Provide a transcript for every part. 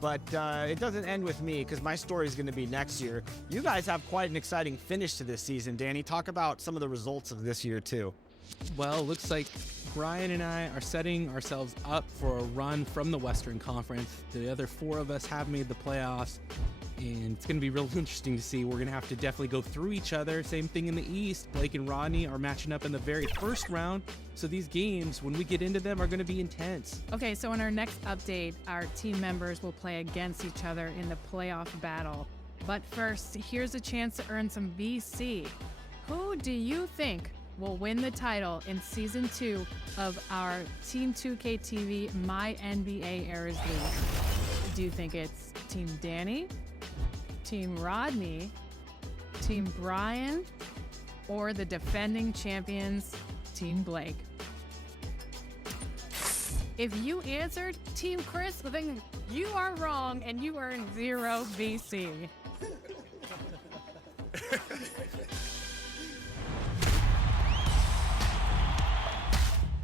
But it doesn't end with me because my story is going to be next year. You guys have quite an exciting finish to this season. Danny, talk about some of the results of this year too. Well, looks like Brian and I are setting ourselves up for a run from the Western Conference. The other 4 of us have made the playoffs, and it's going to be real interesting to see. We're going to have to definitely go through each other. Same thing in the East. Blake and Rodney are matching up in the very first round. So these games, when we get into them, are going to be intense. Okay, so in our next update, our team members will play against each other in the playoff battle. But first, here's a chance to earn some VC. Who do you think will win the title in Season 2 of our Team 2K TV My NBA Eras League? Do you think it's Team Danny, Team Rodney, Team Brian, or the defending champions, Team Blake? If you answered Team Chris, then you are wrong and you earn 0 VC.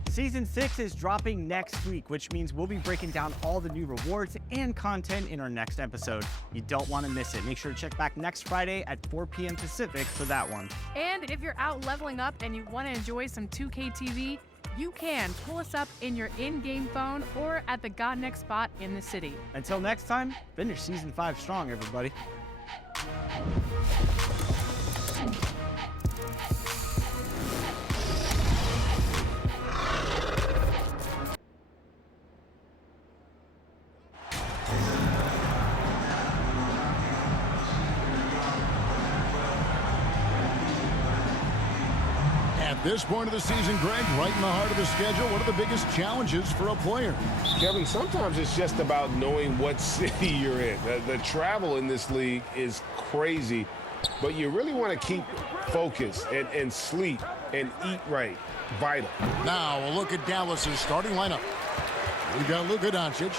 Season 6 is dropping next week, which means we'll be breaking down all the new rewards and content in our next episode. You don't want to miss it. Make sure to check back next Friday at 4 p.m. Pacific for that one. And if you're out leveling up and you want to enjoy some 2K TV, you can pull us up in your in-game phone or at the God Next spot in the city. Until next time, finish Season 5 strong, everybody. At this point of the season, Greg, right in the heart of the schedule, what are the biggest challenges for a player? Kevin, sometimes it's just about knowing what city you're in. The travel in this league is crazy, but you really want to keep focus and sleep and eat right. Vital. Now a look at Dallas's starting lineup. We've got Luka Doncic.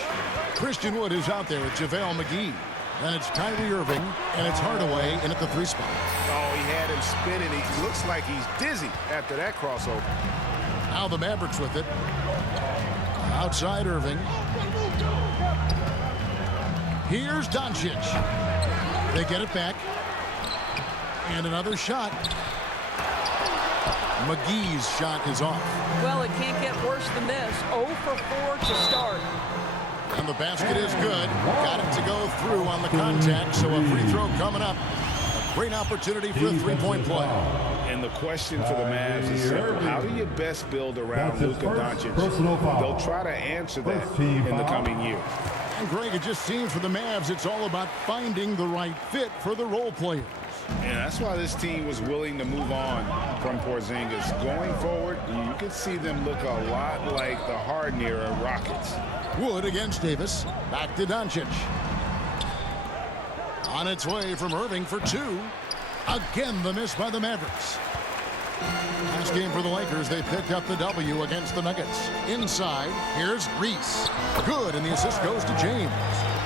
Christian Wood is out there. It's JaVale McGee. Then it's Kyrie Irving, and it's Hardaway in at the 3 spot. Oh, he had him spinning. He looks like he's dizzy after that crossover. Now the Mavericks with it. Outside Irving. Here's Doncic. They get it back. And another shot. McGee's shot is off. Well, it can't get worse than this. 0 for 4 to start. And the basket is good. Got it to go through on the contact, so a free throw coming up. A great opportunity for a three-point play. And the question for the Mavs is simple. How do you best build around Luka Doncic? They'll try to answer that in the coming years. And Greg, it just seems for the Mavs, it's all about finding the right fit for the role players. And that's why this team was willing to move on from Porzingis. Going forward, you can see them look a lot like the Harden-era Rockets. Wood against Davis. Back to Doncic. On its way from Irving for 2. Again, the miss by the Mavericks. Last game for the Lakers, they picked up the W against the Nuggets. Inside, here's Reese. Good, and the assist goes to James.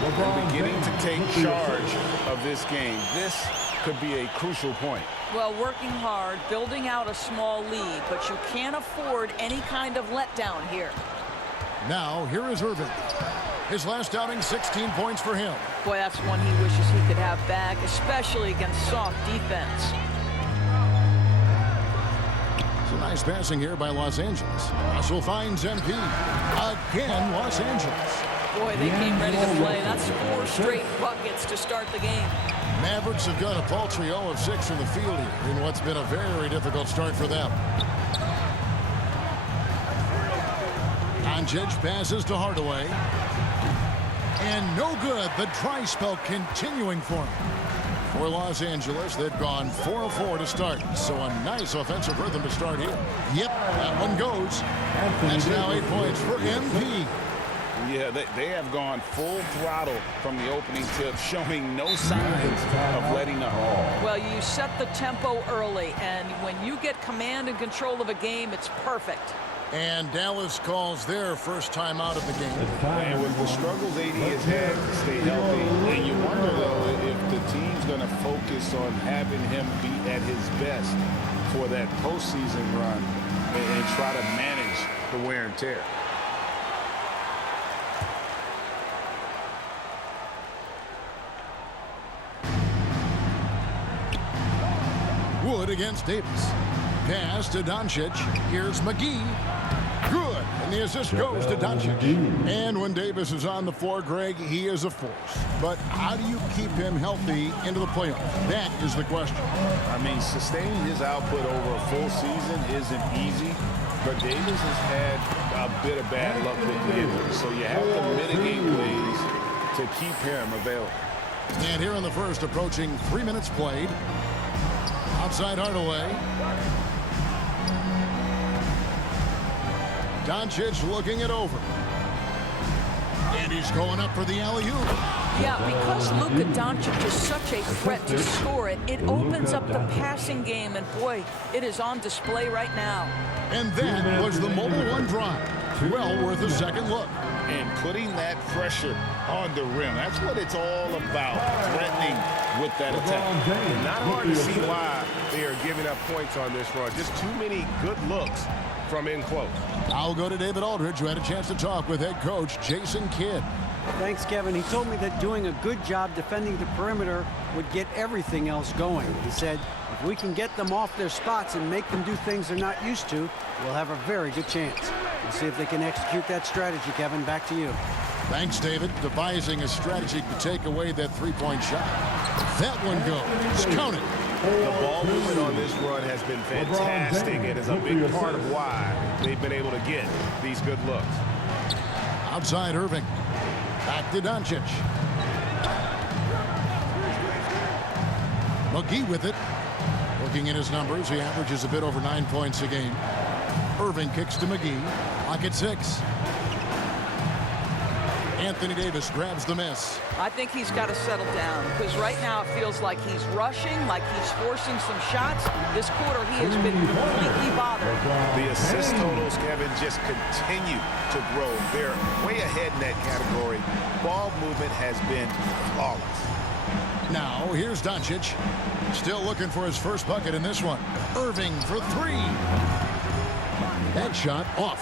We're beginning to take charge of this game. This could be a crucial point. Well, working hard, building out a small lead, but you can't afford any kind of letdown here. Now, here is Irving. His last outing, 16 points for him. Boy, that's one he wishes he could have back, especially against soft defense. It's a nice passing here by Los Angeles. Russell finds MP. Again, Los Angeles. Boy, they came ready to play. That's 4 straight buckets to start the game. Mavericks have got a paltry 0 of 6 from the field here in what's been a very difficult start for them. Doncic passes to Hardaway. And no good. The dry spell continuing for him. For Los Angeles, they've gone 4 of 4 to start. So a nice offensive rhythm to start here. Yep, that one goes. That's now 8 points for MP. Yeah, they have gone full throttle from the opening tip, showing no signs of letting up. Well, you set the tempo early, and when you get command and control of a game, it's perfect. And Dallas calls their first time out of the game. And with the struggles AD has had to stay healthy, and you wonder, though, if the team's going to focus on having him be at his best for that postseason run and try to manage the wear and tear. Wood against Davis. Pass to Doncic. Here's McGee. Good. And the assist goes to Doncic. And when Davis is on the floor, Greg, he is a force. But how do you keep him healthy into the playoffs? That is the question. I mean, sustaining his output over a full season isn't easy, but Davis has had a bit of bad luck with the injury. So you have to mitigate ways to keep him available. And here in the first, approaching 3 minutes played. Outside Hardaway. Doncic looking it over. And he's going up for the alley-oop. Yeah, because Luka Doncic is such a threat to score it, it opens up the passing game, and boy, it is on display right now. And that was the Mobile One drive. Well worth a second look. And putting that pressure on the rim, that's what it's all about, threatening with that attack. Not hard to see why they are giving up points on this run. Just too many good looks from in close. I'll go to David Aldridge, who had a chance to talk with head coach Jason Kidd. Thanks, Kevin. He told me that doing a good job defending the perimeter would get everything else going. He said, if we can get them off their spots and make them do things they're not used to, we'll have a very good chance. We'll see if they can execute that strategy, Kevin. Back to you. Thanks, David. Devising a strategy to take away that three-point shot. That one goes. Count it. The ball movement on this run has been fantastic. It is a big part of why they've been able to get these good looks. Outside Irving. Back to Doncic. McGee with it. Looking at his numbers, he averages a bit over 9 points a game. Irving kicks to McGee. Lock at 6. Anthony Davis grabs the miss. I think he's got to settle down, because right now it feels like he's rushing, like he's forcing some shots. This quarter, he has been completely bothered. The assist totals, Kevin, just continue to grow. They're way ahead in that category. Ball movement has been flawless. Now, here's Doncic. Still looking for his first bucket in this one. Irving for 3. That shot off.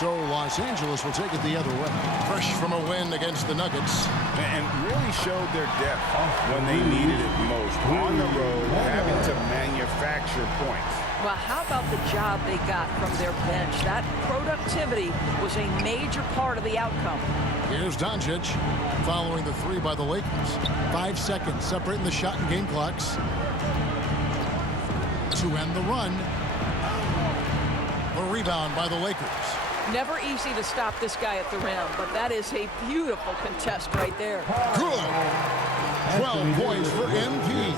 So Los Angeles will take it the other way. Fresh from a win against the Nuggets. And really showed their depth when they needed it most. On the road, having to manufacture points. Well, how about the job they got from their bench? That productivity was a major part of the outcome. Here's Doncic following the 3 by the Lakers. 5 seconds separating the shot and game clocks. To end the run. A rebound by the Lakers. Never easy to stop this guy at the rim, but that is a beautiful contest right there. Good. 12 points for MP.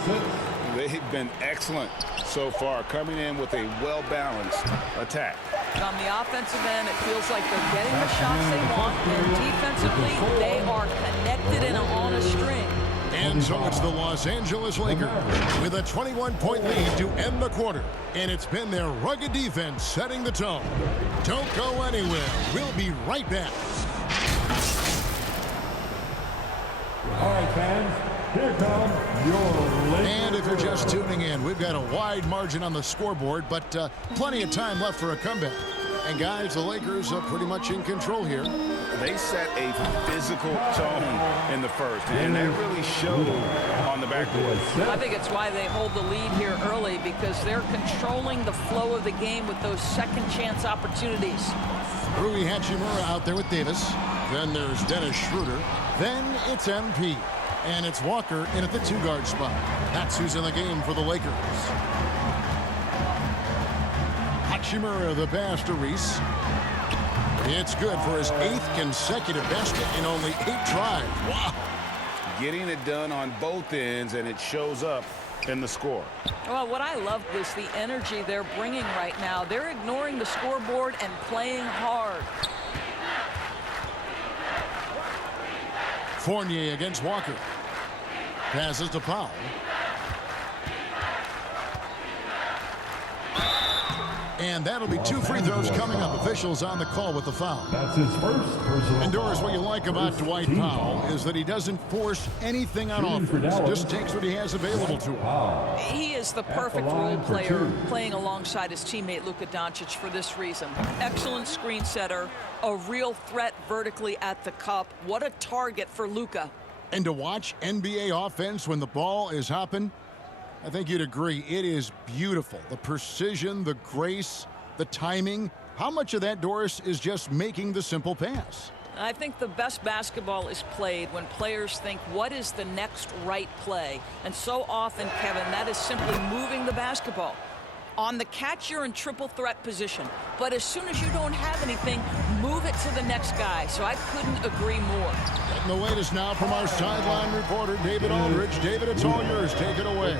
They've been excellent so far, coming in with a well-balanced attack. On the offensive end, it feels like they're getting the shots they want, and defensively, they are connected and on a string. And so it's the Los Angeles Lakers with a 21-point lead to end the quarter. And it's been their rugged defense setting the tone. Don't go anywhere. We'll be right back. All right, fans, here come your Lakers. And if you're just tuning in, we've got a wide margin on the scoreboard, but plenty of time left for a comeback. And guys, the Lakers are pretty much in control here. They set a physical tone in the first, and that really showed on the backboard. I think it's why they hold the lead here early, because they're controlling the flow of the game with those second chance opportunities. Rui Hachimura out there with Davis. Then there's Dennis Schroeder. Then it's MP. And it's Walker in at the 2-guard spot. That's who's in the game for the Lakers. Hachimura the pass to Reese. It's good for his 8th consecutive basket in only 8 tries. Wow. Getting it done on both ends, and it shows up in the score. Well, what I love is the energy they're bringing right now. They're ignoring the scoreboard and playing hard. Fournier against Walker. Passes to Powell. And that'll be 2 free throws coming up. Officials on the call with the foul. That's his first personal. And Doris, what you like about Dwight Powell is that he doesn't force anything on offense. Just takes what he has available to him. He is the perfect role player, playing alongside his teammate Luka Doncic for this reason. Excellent screen setter, a real threat vertically at the cup. What a target for Luka. And to watch NBA offense when the ball is hopping, I think you'd agree. It is beautiful. The precision, the grace, the timing. How much of that, Doris, is just making the simple pass? I think the best basketball is played when players think, what is the next right play? And so often, Kevin, that is simply moving the basketball. On the catch, you're in triple threat position. But as soon as you don't have anything, move it to the next guy. So I couldn't agree more. Getting the latest now from our sideline reporter, David Aldridge. David, it's all yours. Take it away.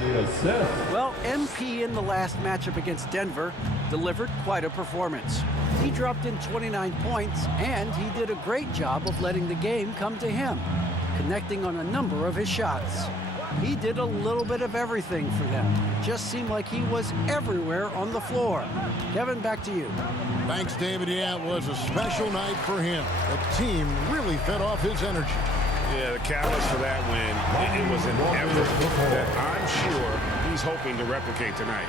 Well, MP in the last matchup against Denver delivered quite a performance. He dropped in 29 points, and he did a great job of letting the game come to him, connecting on a number of his shots. He did a little bit of everything for them. Just seemed like he was everywhere on the floor. Kevin, back to you. Thanks, David. Yeah, it was a special night for him. The team really fed off his energy. Yeah, the catalyst for that win, it was an effort that I'm sure he's hoping to replicate tonight.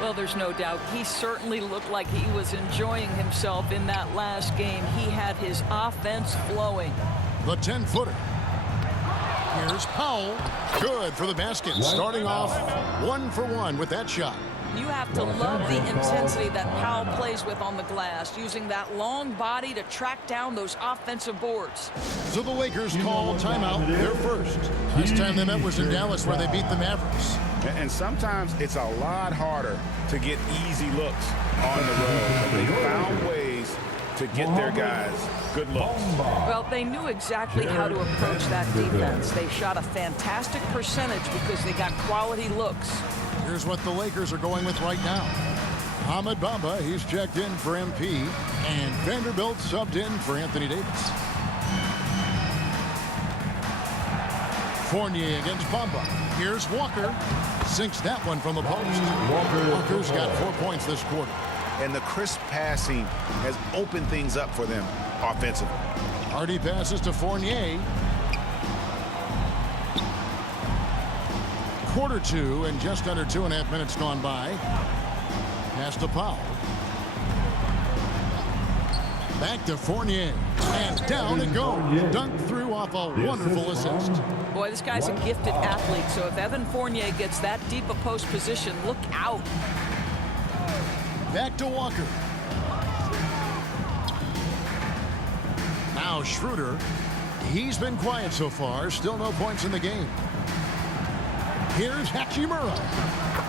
Well, there's no doubt. He certainly looked like he was enjoying himself in that last game. He had his offense flowing. The 10-footer. Here's Powell. Good for the basket. Starting off 1 for 1 with that shot. You have to love the intensity that Powell plays with on the glass, using that long body to track down those offensive boards. So the Lakers call timeout, their first. Last time they met was in Dallas, where they beat the Mavericks. And sometimes it's a lot harder to get easy looks on the road. But they found ways to get their guys good looks. Well, they knew exactly how to approach that defense. They shot a fantastic percentage because they got quality looks. Here's what the Lakers are going with right now. Ahmed Bamba, he's checked in for MP, and Vanderbilt subbed in for Anthony Davis. Fournier against Bamba. Here's Walker. Sinks that one from the post. Walker's got 4 points this quarter. And the crisp passing has opened things up for them offensively. Hardy passes to Fournier. Quarter 2 and just under 2.5 minutes gone by. Pass to Powell. Back to Fournier. And down it goes. Dunked through off a wonderful assist. Boy, this guy's a gifted athlete, so if Evan Fournier gets that deep a post position, look out. Back to Walker. Now Schroeder. He's been quiet so far. Still no points in the game. Here's Hachimura.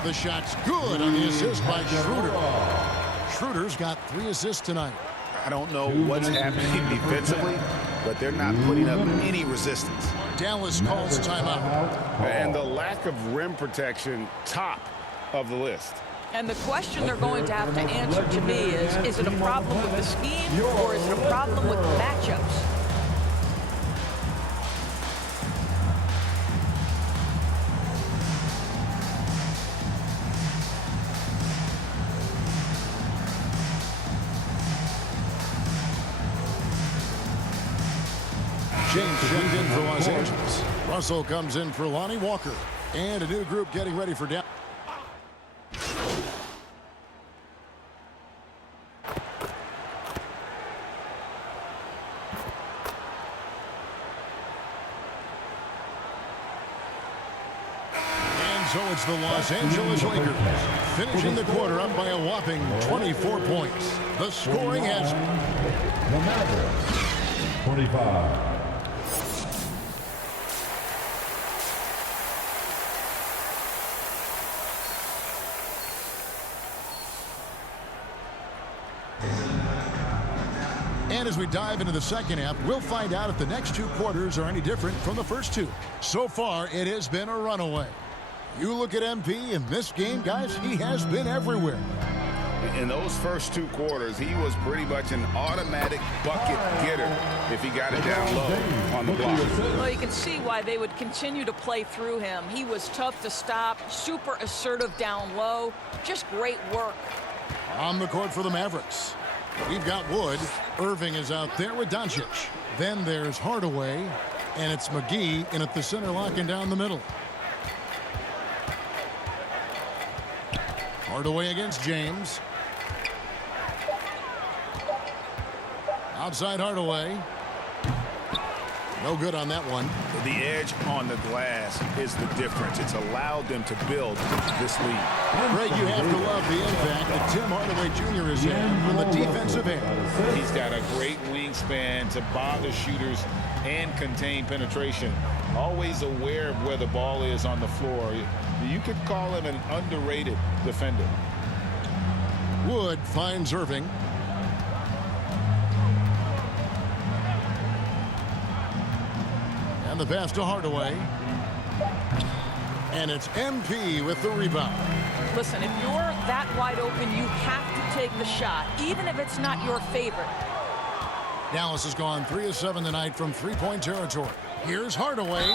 The shot's good on the assist by Schroeder. Schroeder's got 3 assists tonight. I don't know what's happening defensively, but they're not putting up any resistance. Dallas calls timeout. And the lack of rim protection, top of the list. And the question they're going to have to answer to me is it a problem with the scheme or is it a problem with the matchups? James checked in for Los Angeles. Russell comes in for Lonnie Walker. And a new group getting ready for Dallas. And so it's the Los Angeles Lakers finishing the quarter up by a whopping 24 points. The scoring has The Mavericks, 25. And as we dive into the second half, we'll find out if the next 2 quarters are any different from the first 2. So far, it has been a runaway. You look at MP in this game, guys, he has been everywhere. In those first 2 quarters, he was pretty much an automatic bucket getter if he got it down low on the block. Well, you can see why they would continue to play through him. He was tough to stop, super assertive down low, just great work. On the court for the Mavericks, we've got Wood. Irving is out there with Doncic. Then there's Hardaway, and it's McGee in at the center, locking down the middle. Hardaway against James. Outside Hardaway. No good on that one. The edge on the glass is the difference. It's allowed them to build this lead. Greg, you have to love the impact that Tim Hardaway Jr. is in on the defensive end. He's got a great wingspan to bother shooters and contain penetration. Always aware of where the ball is on the floor. You could call him an underrated defender. Wood finds Irving. And the pass to Hardaway. And it's MP with the rebound. Listen, if you're that wide open, you have to take the shot, even if it's not your favorite. Dallas has gone 3 of 7 tonight from three-point territory. Here's Hardaway.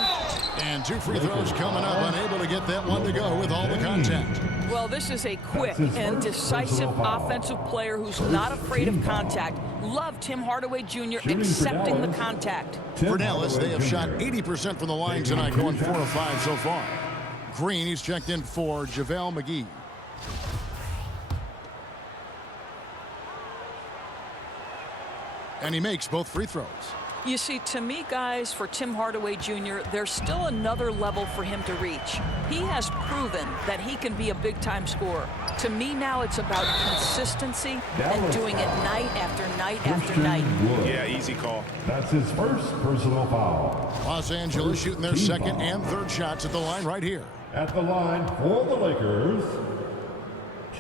And 2 free throws coming up. Unable to get that one to go with all the contact. Well, this is a quick and decisive offensive player who's not afraid of contact. Love Tim Hardaway Jr. accepting the contact. For Dallas, they have shot 80% from the line tonight, going 4 of 5 so far. Green, he's checked in for JaVale McGee. And he makes both free throws. You see, to me, guys, for Tim Hardaway Jr., there's still another level for him to reach. He has proven that he can be a big-time scorer. To me now, it's about consistency and doing it night after night after night. Yeah, easy call. That's his first personal foul. Los Angeles shooting their second and third shots at the line right here. At the line for the Lakers,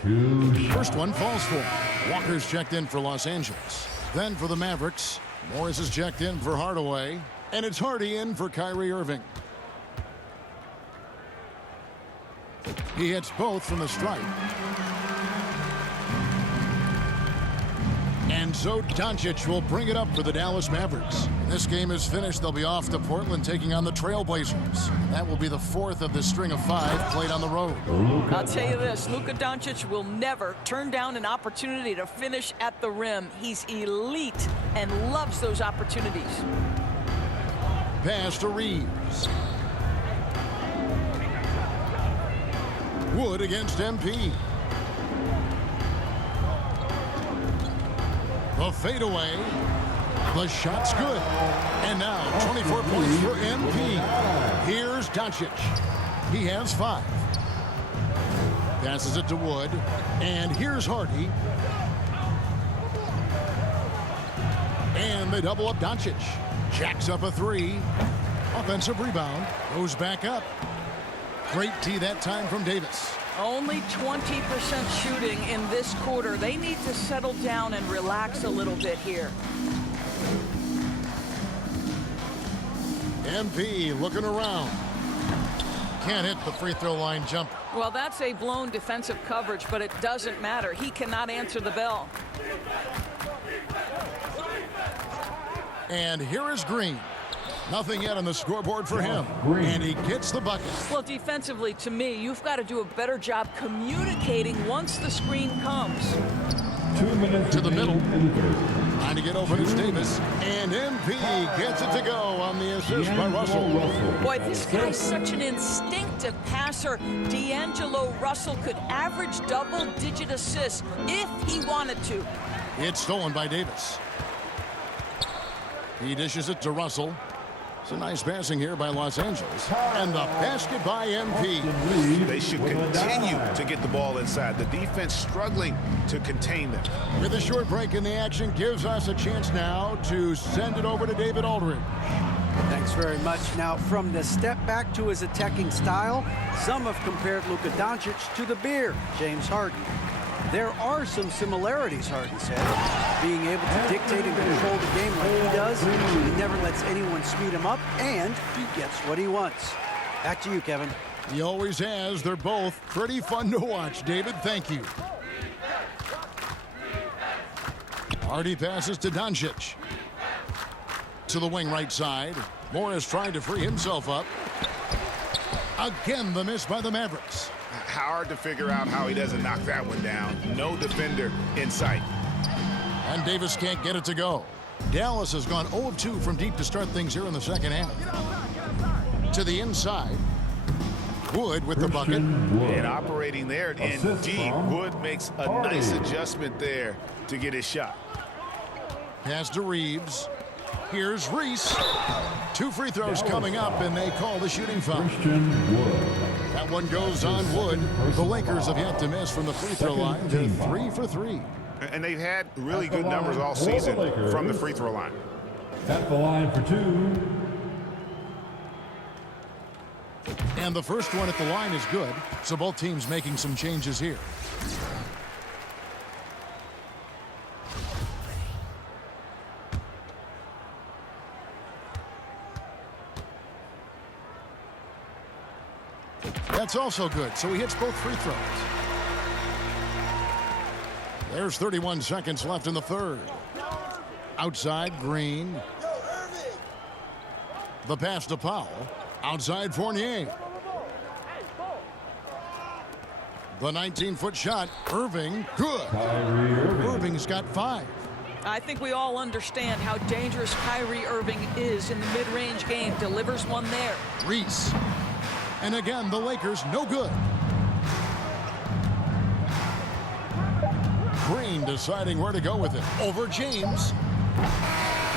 2 shots. First one falls for him. Walker's checked in for Los Angeles. Then for the Mavericks, Morris is checked in for Hardaway. And it's Hardy in for Kyrie Irving. He hits both from the stripe. And so Doncic will bring it up for the Dallas Mavericks. This game is finished. They'll be off to Portland taking on the Trailblazers. That will be the 4th of the string of 5 played on the road. I'll tell you this, Luka Doncic will never turn down an opportunity to finish at the rim. He's elite and loves those opportunities. Pass to Reeves. Wood against MP. The fadeaway. The shot's good. And now 24 points for MP. Here's Doncic. He has 5. Passes it to Wood. And here's Hardy. And they double up Doncic. Jacks up a 3. Offensive rebound. Goes back up. Great tee that time from Davis. Only 20% shooting in this quarter. They need to settle down and relax a little bit here. MP looking around. Can't hit the free throw line jumper. Well, that's a blown defensive coverage, but it doesn't matter. He cannot answer the bell. And here is Green. Nothing yet on the scoreboard for him. And he gets the bucket. Well, defensively, to me, you've got to do a better job communicating once the screen comes. 2 minutes to the middle. in the third. Trying to get open is Davis. And MP gets it to go on the assist by Russell. Boy, this guy's such an instinctive passer. D'Angelo Russell could average double-digit assists if he wanted to. It's stolen by Davis. He dishes it to Russell. It's a nice passing here by Los Angeles. And the basket by MP. They should continue to get the ball inside. The defense struggling to contain them. With a short break in the action gives us a chance now to send it over to David Aldridge. Thanks very much. Now, from the step back to his attacking style, some have compared Luka Doncic to the Bear, James Harden. There are some similarities, Harden said. Being able to dictate and control the game like he does, he never lets anyone speed him up, and he gets what he wants. Back to you, Kevin. He always has. They're both pretty fun to watch. David, thank you. Hardy passes to Doncic. To the wing right side. Morris trying to free himself up. Again, the miss by the Mavericks. Hard to figure out how he doesn't knock that one down. No defender in sight. And Davis can't get it to go. Dallas has gone 0 of 2 from deep to start things here in the second half. To the inside. Wood with the bucket. And operating there in deep. Wood makes a nice adjustment there to get his shot. Pass to Reeves. Here's Reese. 2 free throws coming up, and they call the shooting foul. Christian Wood. That one goes on Wood. The Lakers have yet to miss from the free throw line. They're 3 for 3. And they've had really good numbers all season from the free throw line. At the line for 2. And the first one at the line is good, so both teams making some changes here. That's also good, so he hits both free throws. There's 31 seconds left in the third. Outside, Green. The pass to Powell. Outside, Fournier. The 19-foot shot, Irving, good. Irving's got 5. I think we all understand how dangerous Kyrie Irving is in the mid-range game. Delivers one there. Reese. And again, the Lakers no good. Green deciding where to go with it. Over James.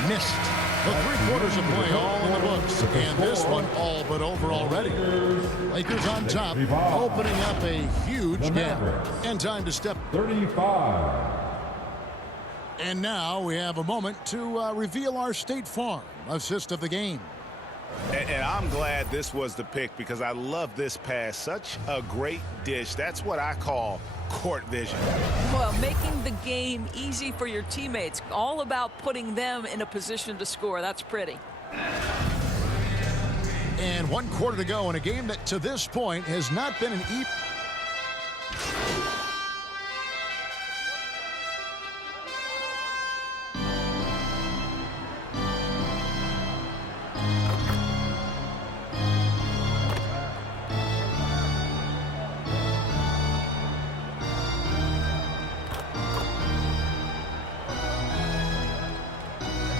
Missed. The 3/4 of play all in the books. And this one all but over already. Lakers on top, opening up a huge gap. And time to step. 35. And now we have a moment to reveal our State Farm assist of the game. And I'm glad this was the pick because I love this pass. Such a great dish. That's what I call court vision. Well, making the game easy for your teammates. All about putting them in a position to score. That's pretty. And 1/4 to go in a game that to this point has not been an even.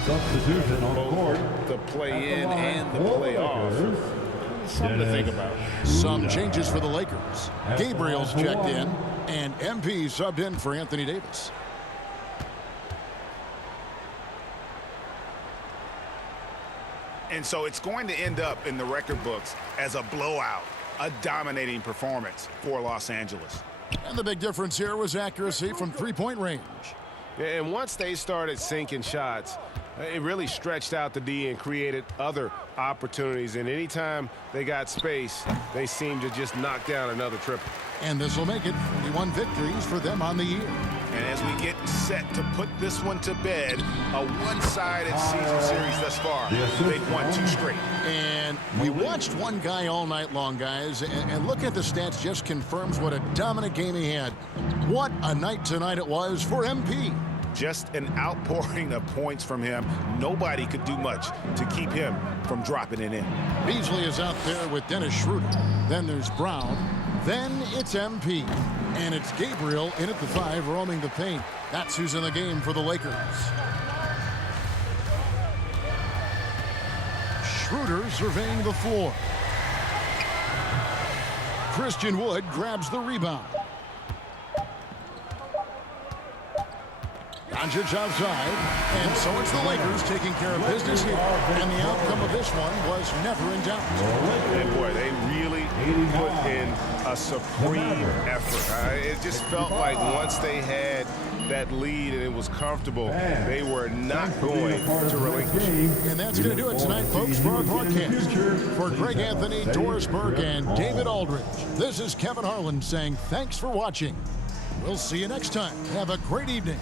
Substitution on the court. The play in and the play off. Something to think about. Some changes for the Lakers. Gabriel's checked in, and MP subbed in for Anthony Davis. And so it's going to end up in the record books as a blowout, a dominating performance for Los Angeles. And the big difference here was accuracy from three-point range. And once they started sinking shots, it really stretched out the D and created other opportunities. And anytime they got space, they seemed to just knock down another triple. And this will make it 41 victories for them on the year. And as we get set to put this one to bed, a one-sided season series thus far. They've won 2 straight. And we watched one guy all night long, guys, and looking at the stats just confirms what a dominant game he had. What a night tonight it was for MP. Just an outpouring of points from him. Nobody could do much to keep him from dropping it in. Beasley is out there with Dennis Schroeder. Then there's Brown. Then it's MP. And it's Gabriel in at the 5, roaming the paint. That's who's in the game for the Lakers. Schroeder surveying the floor. Christian Wood grabs the rebound. Doncic outside, and so it's the Lakers taking care of business here. And the outcome of this one was never in doubt. And boy, they really put in a supreme effort. It just felt like once they had that lead and it was comfortable, they were not going to relinquish. And that's going to do it tonight, folks, for our broadcast. For Greg Anthony, Doris Burke, and David Aldridge, this is Kevin Harlan saying thanks for watching. We'll see you next time. Have a great evening.